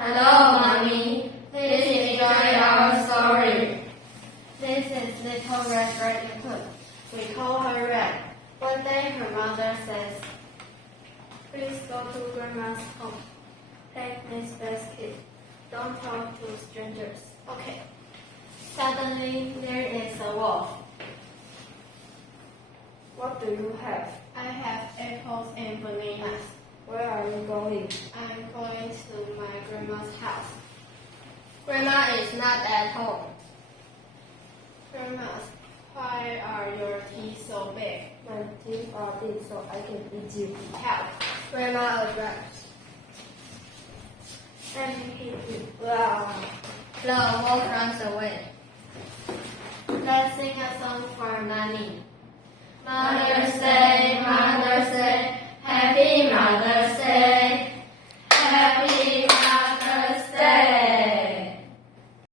Hello, Mommy. Please enjoy our story. This is Little Red Riding Hood. We call her Red. One day her mother says, "Please go to Grandma's home. Take this basket. Don't talk to strangers." Okay. Suddenly there is a wolf. What do you have? I have apples and bananas. Where are you going? I'm going to my grandma's house. Grandma is not at home. Grandma, why are your teeth so big? My teeth are big so I can eat you. Help. Grandma advised. Let me hit you. Wow. The wolf runs away. Let's sing a song for Mommy. Mother's Day, Mother's Day, Happy Mother's Day.